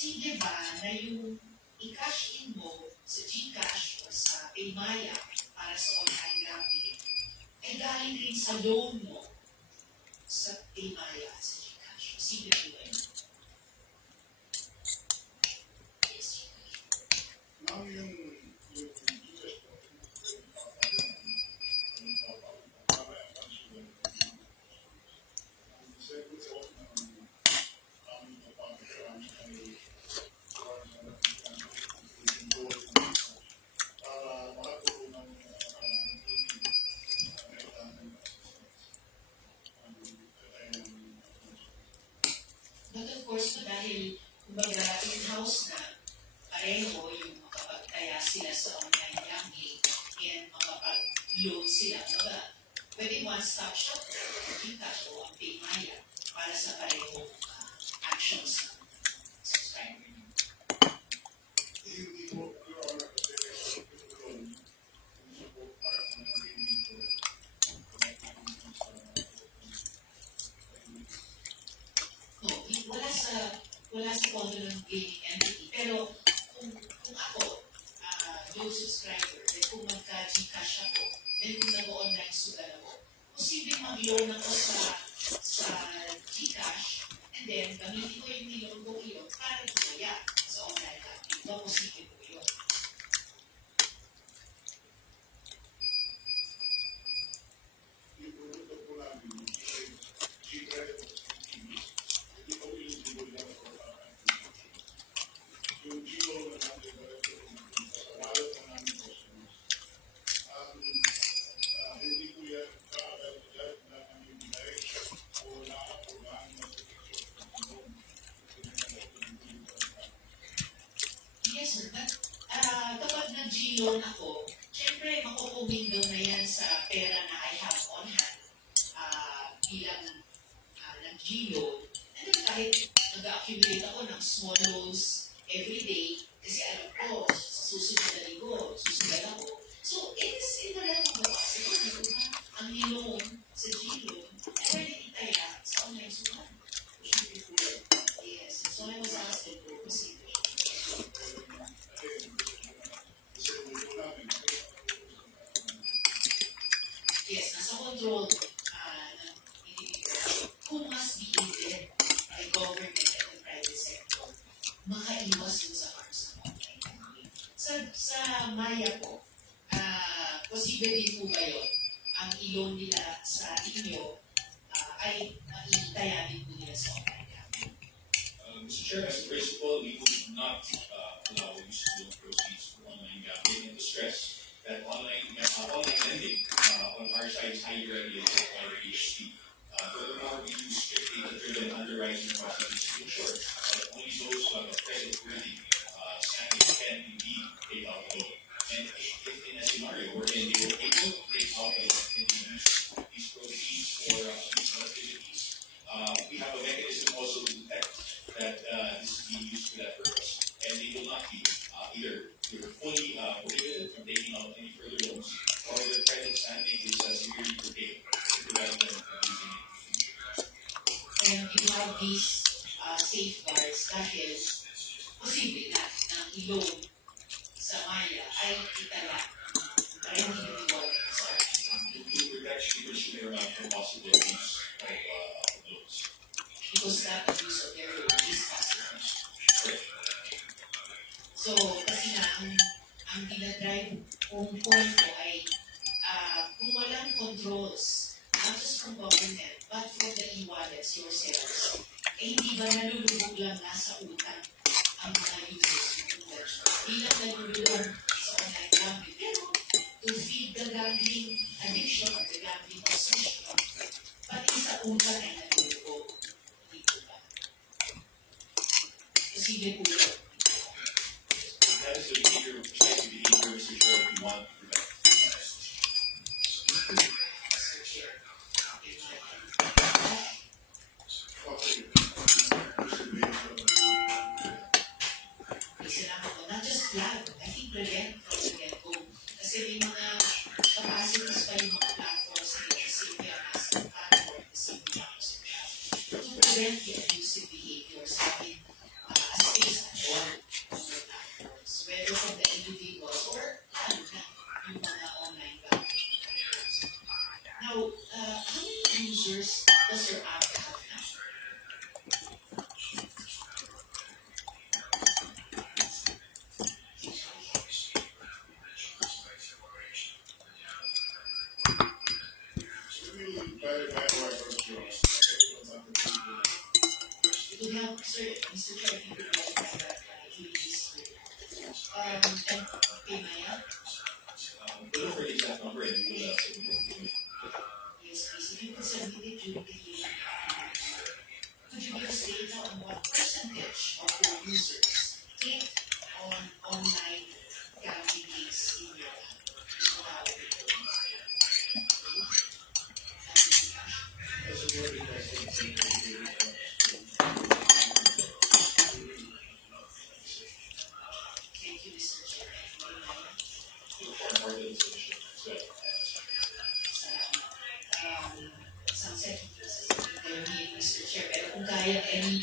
posible ba na yung i-cash in mo sa GCash o sa Paymaya para sa online gambling ay galing rin sa loan mo sa Paymaya at sa GCash? Posible po ba yun? Yes. Ma'am, yung But of course, dahil kumbaga in-house na, pareho yung makapagtaya sila sa online gambling and makapag-load sila. Kumbaga, pwede one-stop shop ang GCash o ang Paymaya para sa pareho actions ng subscriber. hindi po, Your Honor, kasi hindi po part ng agreement ko. No, wala sa kondo ng gaming entity. Pero kung ako, low subscriber, then kung magka-GCash ako, then kung nag-online sugal ako, posibleng mag-loan ako sa GCash, and then gamitin ko yung nilon ko iyon para tumaya sa online gambling. Ito, posible po yun. Yung produkto po namin, G-Credit, hindi po yung bibigyan ko yung G-Loan na natin sa wallet na namin customers. Hindi po yan kaagad na namin direct o nakapuraan na Yes, sir. But kapag nag-G-loan ako, syempre makukumindow na yan sa pera na I have on hand bilang nag-G-loan. And then kahit nag-accumulate ako ng small loans every day, kasi alam ko, sa susunod na linggo, susunod ako. So, it's in the realm of the possible. Diba? Ang niloan sa G-loan, pwede itaya sa online sukan. Syempre po yun. Yes. So, I was asking po, kasi yes, nasa control ng individual who must be aided by government and the private sector makaiwas dun sa harms ng online gambling. Sa Maya po, posible din po ba yun? Ang i-loan nila sa inyo ay maitaya din po nila sa online gambling? Mr. Chair, as a principle, we would not allow use of loan proceeds for online gambling and to stress that online lending on our side is highly regulated by the BSP. Furthermore, we use strict data-driven underwriting processes to ensure that only those who have a credit-worthy standing can indeed take out a loan. And if in a scenario wherein they were able to take out a loan and they use these proceeds for business activities, we have a mechanism also to detect that this is being used for that purpose, and they will not be either fully prohibited from taking out any further loans, or their credit standing is severely curtailed to prevent them from using it. And you have these safeguards dahil posible na i-loan sa Maya ay itala para hindi nag-iwala sa To protect the consumer from possible abuse of loans. because that abuse of their loan is possible. So, kasi nga, ang dinadrive kong point ko ay kung walang controls, not just from government, but from the e-wallets yourselves, eh hindi ba nalulubog lang nasa utang ang mga users ng convention? Hindi lang nalulubog sa online gambling, pero to feed the gambling addiction or the gambling obsession, pati sa utang ay nalulubog. Hindi po ba? Posible po yun. That is the behavior, precisely behavior, Mr. Chair, we want to prevent. Mr. Chair, if I can. Salamat po. Not just flag, I think prevent from the get-go. Kasi may mga capacities pa yung mga platforms na kasi kaya nasa platform kasi platforms to prevent the abusive behaviors having a space Sir, Mr. Chair, if you could write that Julie's and okay, Maya? Look for the exact number and we will submit it. Yes, please. If you could submit it during the hearing. Could you give us data on what percentage of your users click on online gambling games in your As a word, it doesn't Thank you, Mr. Chair. Okay, Maya? Look for more than sufficient. So, Some second pieces of interview, Mr. Chair, pero kung kaya any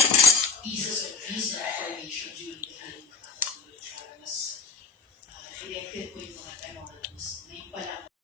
pieces of recent information during the hearing para mas connected po yung